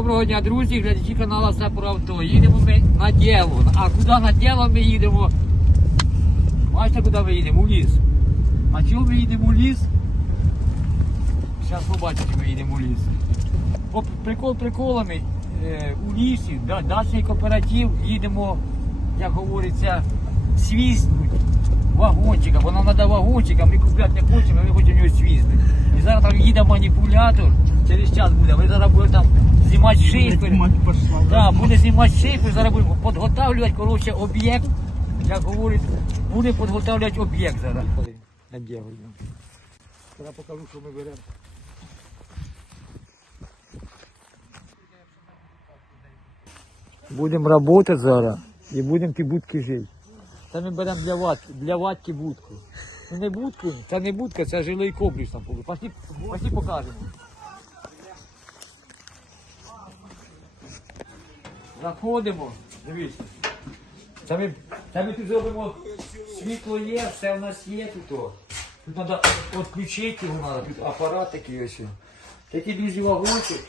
Доброго дня, друзі, глядачі каналу Все про авто. Їдемо ми на діло. А куди на діло ми їдемо? Бачите, куди ми їдемо? У ліс. А чого ми їдемо у ліс? Зараз побачите, ми їдемо у ліс. По прикол приколами е, у лісі, да, дачний кооператив, їдемо, як говориться, свіснуть вагончика, бо нам треба вагончика, ми купляти не хочемо, ми хочемо його свізнути. І зараз там їде маніпулятор, через час буде, ми зараз будемо там знімати шифер. Да, буде знімати шифер, зараз будемо підготовлювати, коротше, об'єкт, як говорить, буде підготовлювати об'єкт зараз. Зараз покажу, що ми беремо. Будемо працювати зараз і будемо ті будки жити. Це ми беремо для ватки, для ватки будку. Ну не будку, це не будка, це жилий комплекс там буде. Пошли, пошли покажемо. Заходимо, дивіться. Це ми, це ми тут зробимо світло є, все в нас є тут. Тут треба відключити його, треба, тут апарат такий ось. Такі дуже вагончик.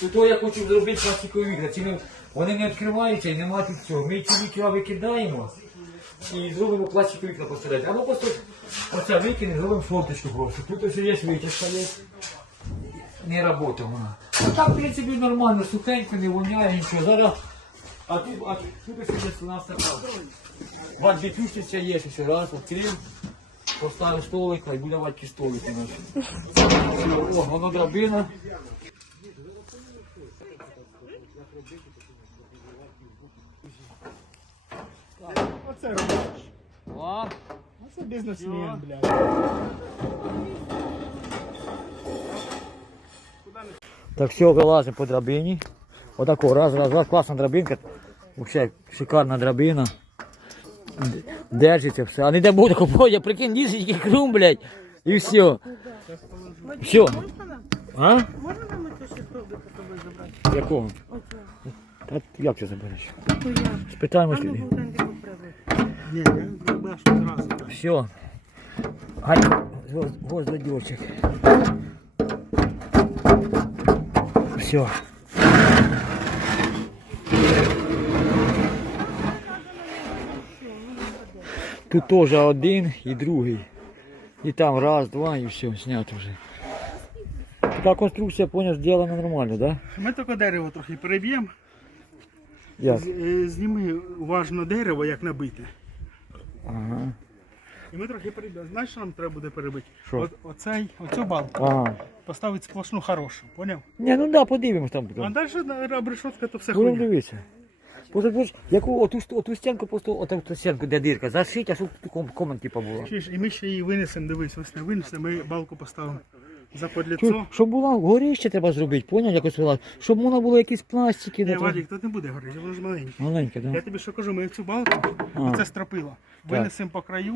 Тут я хочу зробити пластикові вікна. Вони не відкриваються і немає тут цього. Ми ці вікна викидаємо і зробимо пластикові вікна посередині. Або просто оце викинемо, зробимо форточку просто. Тут ось є витяжка є. Не працює вона. А так, в принципі, нормально, сухенько, не воняє нічого. Зараз. А тут, а тут ось є у нас така. Тушиться є, ще раз, відкрив. Поставив столика і буде ватки. Все, О, воно драбина. Оце робиш. О, Оце бізнесмен, блядь. Так все, вилазимо по драбині. Отако, раз, раз, раз, класна драбинка. Вообще шикарна драбина. Д- Держиться все. А не де буде купити, прикинь, дісечки крум, блядь. І все. Все. А? Можна нам ще стовбика з забрати? Якого? Оце. Та як це забереш? То я. Спитаємо А ну. Богдан, ти поправив. Ні, я зробив одразу. Все. Гай, гвоздодьочек. Все. Тут теж один і другий. І там раз, два і все, знято вже. Така конструкція, поняв, зроблена нормально, да? Ми тільки дерево трохи переб'ємо. Е, Зніми уважно дерево, як набите. Ага. І ми трохи перебили. Знаєш, що нам треба буде перебити? Що? От, оцей, оцю балку. Ага. Поставити сплошну хорошу, поняв? Ні, ну да, подивимось там. А далі решетка, то все Будемо хуйня. дивитися. Просто будеш, яку оту, ст- оту стінку, просто оту ту стінку, де дірка, зашить, а щоб ком- комнат типа була. Чуєш, і ми ще її винесемо, дивись, ось не винесемо, ми балку поставимо за Чу- подліцо. Щоб була горище треба зробити, поняв, якось вила. Щоб можна було якісь пластики. Ні, де Вадик, тут не буде горіти, воно ж маленьке. Маленьке, Я тобі що кажу, ми цю балку, А. оце стропила, винесемо по краю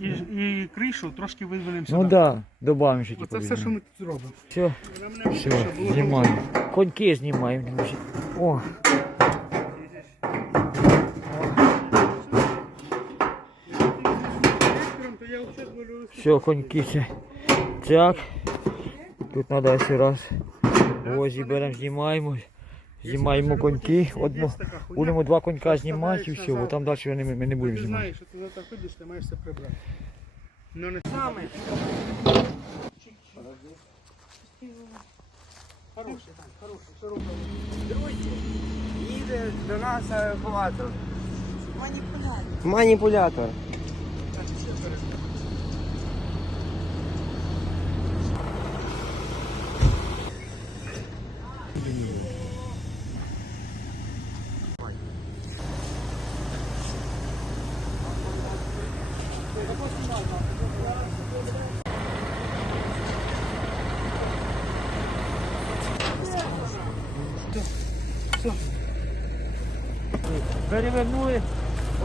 і, і кришу трошки сюди. Ну так, да, добавимо ще Оце все, що ми тут зробимо. Все, Нам не все, щоб було знімаємо. Коньки знімаємо. О, Директором, все коньки ще. Так. Тут треба ще раз. Ось беремо, знімаємо. Знімаємо коньки. Одну, будемо два конька знімати і все, бо там далі ми не, ми не будемо Ти знаєш, що ти за так ходиш, ти маєш це прибрати. Ну не саме. Хороший, так, хороший, що? Друзі, їде до нас евакуатор. Маніпулятор. Маніпулятор. Перевернули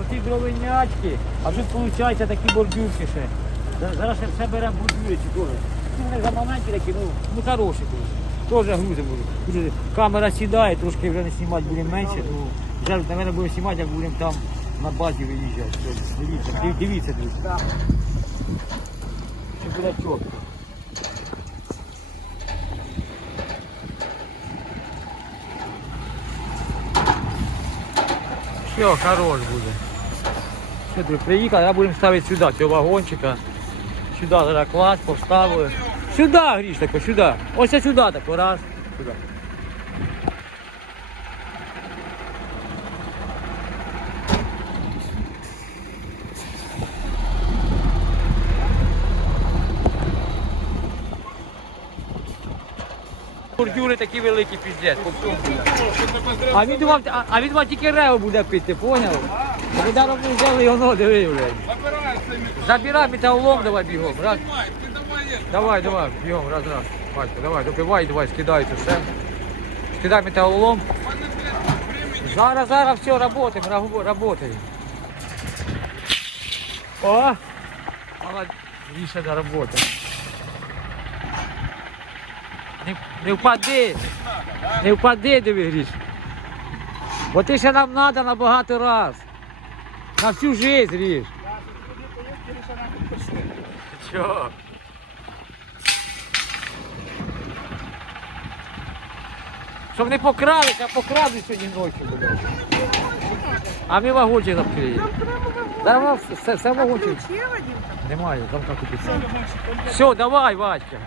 оці дровинячки, а тут виходить такі бордюрки ще. Зараз ще все беремо бордюри ці теж. Ну, Вони замаленькі такі, ну, ну хороші. Теж грузи будуть. Камера сідає, трошки вже не знімати будемо менше. Ну, вже, мабуть, будемо знімати, як будемо там на базі виїжджати. Дивіться, дивіться, друзі. Буде чітко. Все, хорош буде. Друзі, приїхали, а будемо ставити сюди, цього вагончика. Сюди зараз клас, поставили. Сюди, Гріш, тако, сюди. Ось сюди тако, раз. Сюди. Бордюри такі великі піздець. А він думав, а, а він тільки рево буде пити, поняв? А ви взяли його, диви, блядь. Забирай металолом, давай бігом. Раз. Давай, давай, бігом, раз, раз. Батько, давай, допивай, давай, скидай це все. Скидай металолом. Зараз, зараз, все, работаем, рабо- работаем. О! Молодец, Миша, да, работаем. Не, не впади. Не впади, диви, Гріш. Бо ти ще нам треба на багато раз. На всю жизнь, Гріш. Чого? Щоб не покрались, а покрали сьогодні ночі. А ми вагончик закриємо. Давай, все, все вагончик. Немає, замка купити. Все, давай, Вадька.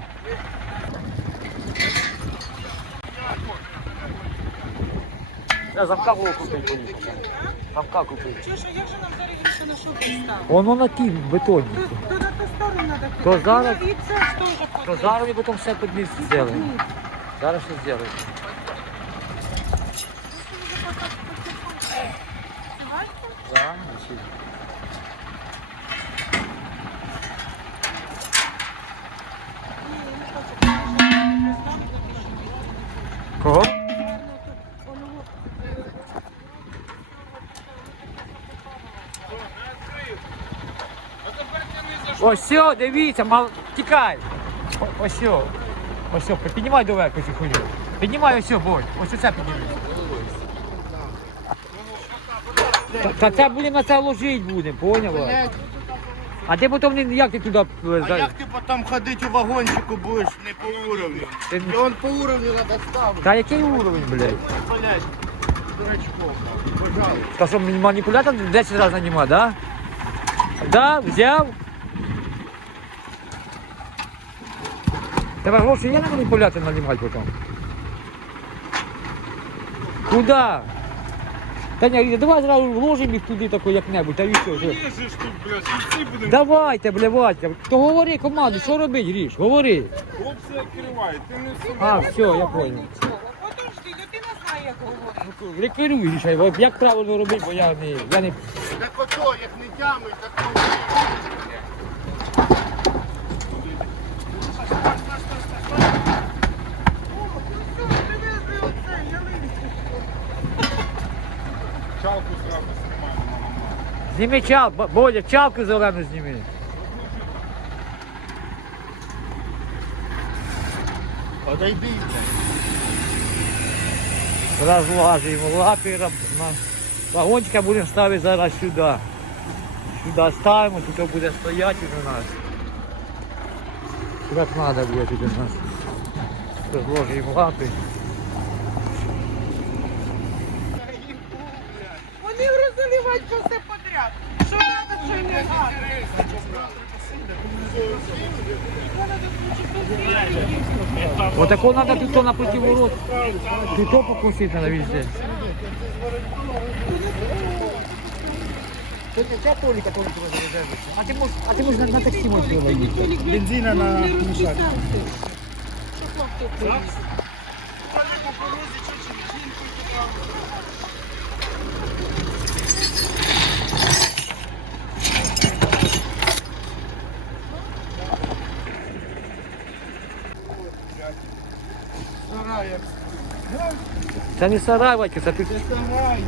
Я замка було купити. поїхав. Замка купити. Чуєш, а як же нам зараз більше на шубі став? Воно на тій бетоні. То, то на ту сторону треба То зараз- І це ж теж То ходить. зараз потім все під місце зробимо. Зараз що зробимо. Да, значить. Ось все, дивіться, мал... тікай. О- Ось все. Ось все, піднімай доверху цю хуйню. Піднімай ось все, будь. Ось оце піднімай. Та, та це будемо на це ложити будемо, поняла? А ти потім не як ти туди. е, А за- як ти потім ходити у вагончику будеш не по уровню? Ти- І он по уровню треба ставити. Та який уровень, блядь? Дурачком. Пожалуйста. Та що мені маніпулятор 10 разів нема, да? Да, взяв. Тебе гроші є на маніпулятор нанімати потім? Куда? Та ні, давай зразу вложимо їх туди тако як-небудь, та і все. вже. Є ж тут, блядь, всі будемо. Давайте, блядь, то говори команду, що робить, Гріш, говори. Хлопці відкривають, ти не сиди. А, все, я понял. Подожди, людина знає, як говорити. Реквіруй, Гріша, як правильно робити, бо я не, я не Так ото, як не тямиш, так то Чалку зразу знімаємо. Зніми чал, Бодя, чалку зелену зніми. Подойди. Розлажуємо лапи, на вагончика будемо ставити зараз сюди. Сюди ставимо, тут буде стояти у нас. Як треба буде у нас. Розложуємо лапи. Розливають все подряд. Що треба, що не треба. Отако треба тут то на противорот. Тут то покусити треба везде. А ти можеш, а ти можеш на, на таксі можеш їхати. Бензина на мішак. Сарай, як Це не сарай, Вадька, це тут. сарай.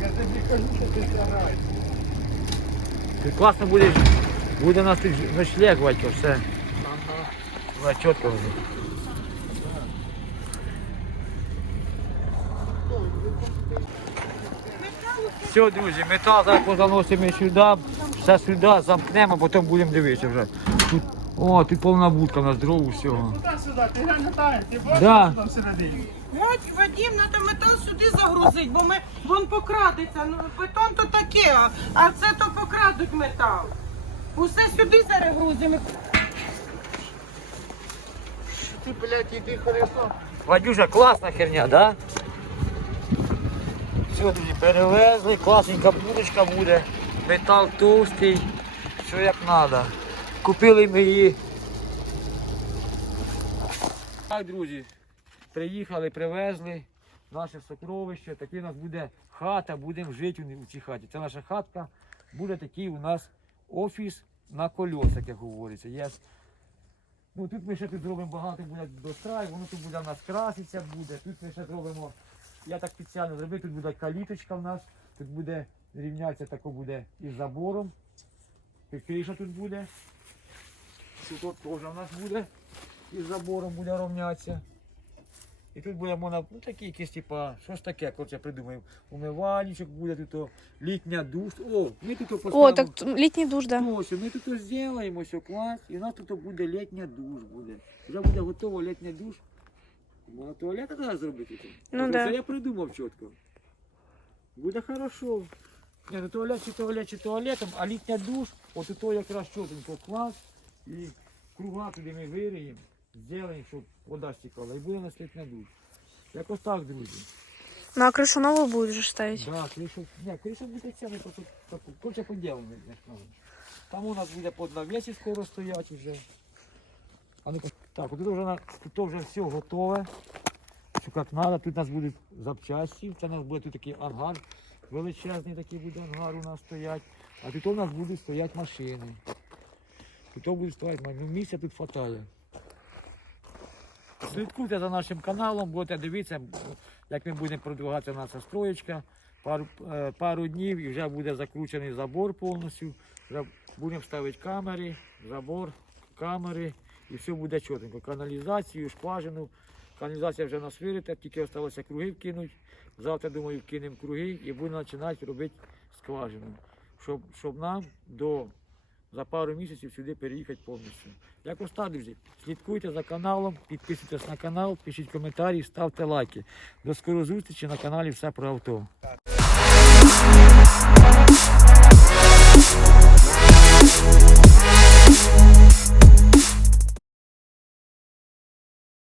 Я тобі кажу, що ти сарай. Тут класно буде, буде у нас тут ночлег, Вадька, все. Ага. Чітко вже. Все, друзі, метал зараз позаносимо сюди, все сюди, замкнемо, потім будемо дивитися вже. Тут О, тут повна будка у нас дров усього. Туди-сюди, ти глянь гатає, ти бачиш, Да. що там всередині? От, Вадим, треба метал сюди загрузити, бо ми вон покрадеться. Ну, бетон то таке, а, а це то покрадуть метал. Усе сюди зараз грузимо. Ти, блядь, іди колесо. Вадюша, класна херня, да? Все, друзі, перевезли, класненька будочка буде, метал товстий, все як треба. Купили ми її. Так, друзі, приїхали, привезли наше сокровище. Такий у нас буде хата, будемо жити у- у цій хаті. Це наша хатка, буде такий у нас офіс на кольосах, як говориться. Є Ну тут ми ще тут зробимо багато буде дострай, воно тут буде в нас краситься буде. Тут ми ще зробимо, я так спеціально зробив, тут буде каліточка в нас, тут буде рівнятися тако буде із забором. Криша тут буде. Тут от теж у нас буде із забором буде рівнятися. І тут буде можна, ну такі якісь, типа, що ж таке, коротше, я придумаю. Умивальничок буде тут, о, літня душ. О, ми тут поставимо. О, так т- літній душ, да. Ось, ми тут ось зробимо все клас, і у нас тут буде літня душ буде. Вже буде готова літня душ. Можна туалет треба зробити тут. Ну Оце да. я придумав чітко. Буде хорошо. Ні, ну туалет чи туалет чи туалетом, а літня душ, от у то якраз чотенько клас. І круга туди ми вириємо, зробимо, щоб вода стікала. І буде нас літня душ. Якось так, друзі. Ну а кришу нову будеш ставити? Да, криша, не, криша буде ця, ми просто таку, короче, поділимо, як кажуть. Там у нас буде под навесі скоро стоять вже. А ну так, тут вже, на- тут вже все готове. Все як треба, тут у нас будуть запчасті, це у нас буде тут такий ангар, величезний такий буде ангар у нас стоять. А тут у нас будуть стоять машини. Будуть стоять машини. Ну, місця тут хватає. Слідкуйте за нашим каналом, будете дивитися, як ми будемо продвигатися наша строєчка. Пару, е, пару днів і вже буде закручений забор повністю. Вже будемо ставити камери, забор, камери і все буде чотенько. Каналізацію, шкважину. Каналізація вже нас вирита, тільки залишилося круги вкинути. Завтра, думаю, вкинемо круги і будемо починати робити скважину. Щоб, щоб нам до за пару місяців сюди переїхати повністю. Якось так, друзі. Слідкуйте за каналом, підписуйтесь на канал, пишіть коментарі, ставте лайки. До скорої зустрічі на каналі Все про авто.